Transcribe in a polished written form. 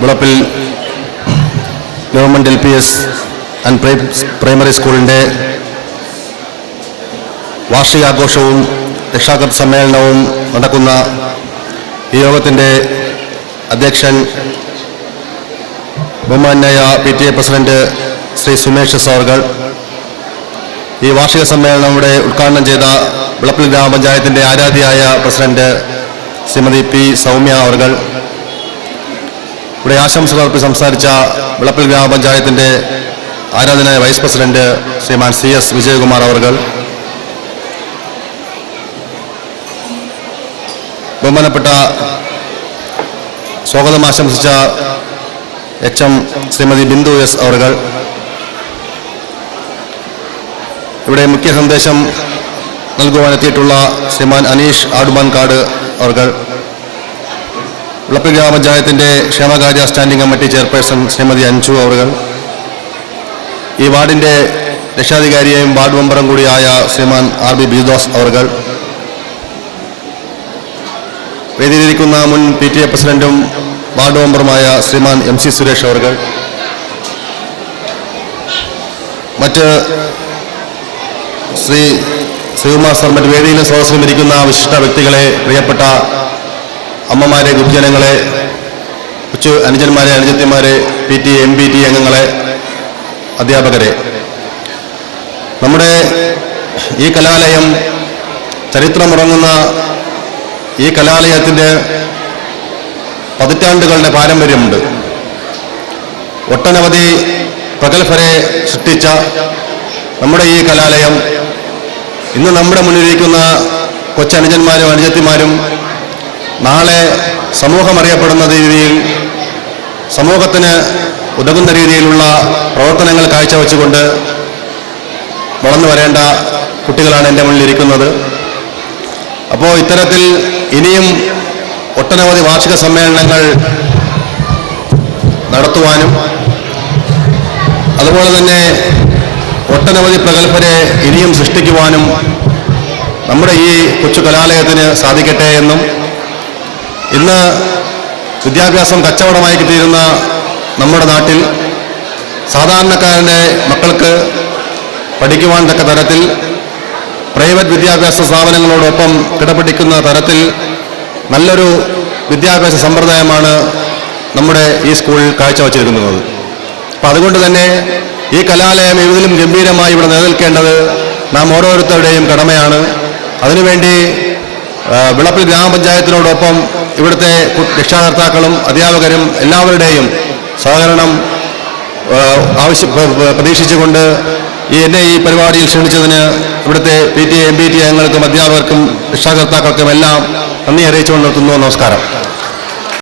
Vilappil government LPS and primary സ്കൂളിൻ്റെ വാർഷികാഘോഷവും രക്ഷാകർതൃ സമ്മേളനവും നടക്കുന്ന ഈ യോഗത്തിൻ്റെ അധ്യക്ഷൻ ബഹുമാന്യായ PTA പ്രസിഡന്റ് ശ്രീ സുമേഷ് അവർ, ഈ വാർഷിക സമ്മേളനം ഇവിടെ ഉദ്ഘാടനം ചെയ്ത വിളപ്പിൽ ഗ്രാമപഞ്ചായത്തിൻ്റെ ആരാധ്യയായ പ്രസിഡന്റ് ശ്രീമതി P. സൗമ്യ അവർ, ഇവിടെ ആശംസകൾ അർപ്പിച്ച് സംസാരിച്ച വിളപ്പിൽ ഗ്രാമപഞ്ചായത്തിൻ്റെ ആരാധനായ വൈസ് പ്രസിഡന്റ് ശ്രീമാൻ CS വിജയകുമാർ അവർ, ബഹുമാനപ്പെട്ട സ്വാഗതം ആശംസിച്ച HM ശ്രീമതി ബിന്ദു S അവർ, ഇവിടെ മുഖ്യ സന്ദേശം നൽകുവാനെത്തിയിട്ടുള്ള ശ്രീമാൻ അനീഷ് ആടുമാൻകാട് അവർ, വിളപ്പിൽ ഗ്രാമപഞ്ചായത്തിൻ്റെ ക്ഷേമകാര്യ standing committee chairperson Shrimati Anju അവർ, ഈ വാർഡിൻ്റെ രക്ഷാധികാരിയെയും വാർഡ് മെമ്പറും കൂടിയായ ശ്രീമാൻ RB ബിജുദാസ് അവർ, വേദിയിലിരിക്കുന്ന മുൻ PTA പ്രസിഡന്റും വാർഡ് മെമ്പറുമായ ശ്രീമാൻ MC സുരേഷ് അവർ, മറ്റ് ശ്രീകുമാർ സർ, മറ്റ് വേദിയിലും സദസ്സിലും ഇരിക്കുന്ന വിശിഷ്ട വ്യക്തികളെ, പ്രിയപ്പെട്ട അമ്മമാരെ, ഗുരുജനങ്ങളെ, കൊച്ചു അനുജന്മാരെ, അനുജത്തിമാരെ, PTA MPT അംഗങ്ങളെ, അധ്യാപകരെ, നമ്മുടെ ഈ കലാലയം ചരിത്രമുറങ്ങുന്ന ഈ കലാലയത്തിൻ്റെ പതിറ്റാണ്ടുകളുടെ പാരമ്പര്യമുണ്ട്. ഒട്ടനവധി പ്രഗത്ഭരെ സൃഷ്ടിച്ച നമ്മുടെ ഈ കലാലയം ഇന്ന് നമ്മുടെ മുന്നിലിരിക്കുന്ന കൊച്ചനുജന്മാരും അനുജത്തിമാരും നാളെ സമൂഹം അറിയപ്പെടുന്ന രീതിയിൽ, സമൂഹത്തിന് ഉതകുന്ന രീതിയിലുള്ള പ്രവർത്തനങ്ങൾ കാഴ്ചവെച്ചുകൊണ്ട് വളർന്നു വരേണ്ട കുട്ടികളാണ് എൻ്റെ മുന്നിലിരിക്കുന്നത്. അപ്പോൾ ഇത്തരത്തിൽ ഇനിയും ഒട്ടനവധി വാർഷിക സമ്മേളനങ്ങൾ നടത്തുവാനും അതുപോലെ തന്നെ ഒട്ടനവധി പ്രഗത്ഭരെ ഇനിയും സൃഷ്ടിക്കുവാനും നമ്മുടെ ഈ കൊച്ചു കലാലയത്തിന് സാധിക്കട്ടെ എന്നും, ഇന്ന് വിദ്യാഭ്യാസം കച്ചവടമായി തീരുന്ന നമ്മുടെ നാട്ടിൽ സാധാരണക്കാരൻ്റെ മക്കൾക്ക് പഠിക്കുവാൻ തക്ക തരത്തിൽ പ്രൈവറ്റ് വിദ്യാഭ്യാസ സ്ഥാപനങ്ങളോടൊപ്പം കിടപിടിക്കുന്ന തരത്തിൽ നല്ലൊരു വിദ്യാഭ്യാസ സമ്പ്രദായമാണ് നമ്മുടെ ഈ സ്കൂളിൽ കാഴ്ചവച്ചിരിക്കുന്നത്. അപ്പം അതുകൊണ്ട് തന്നെ ഈ കലാലയം ഇതിലും ഗംഭീരമായി ഇവിടെ നിലനിൽക്കേണ്ടത് നാം ഓരോരുത്തരുടെയും കടമയാണ്. അതിനുവേണ്ടി വിളപ്പിൽ ഗ്രാമപഞ്ചായത്തിനോടൊപ്പം ഇവിടുത്തെ രക്ഷാകർത്താക്കളും അധ്യാപകരും എല്ലാവരുടെയും സഹകരണം പ്രതീക്ഷിച്ചുകൊണ്ട് എന്നെ ഈ പരിപാടിയിൽ ക്ഷണിച്ചതിന് ഇവിടുത്തെ PTA MPT അംഗങ്ങൾക്കും അധ്യാപകർക്കും രക്ഷാകർത്താക്കൾക്കും എല്ലാം നന്ദി അറിയിച്ചുകൊണ്ട് നിർത്തുന്നു. നമസ്കാരം.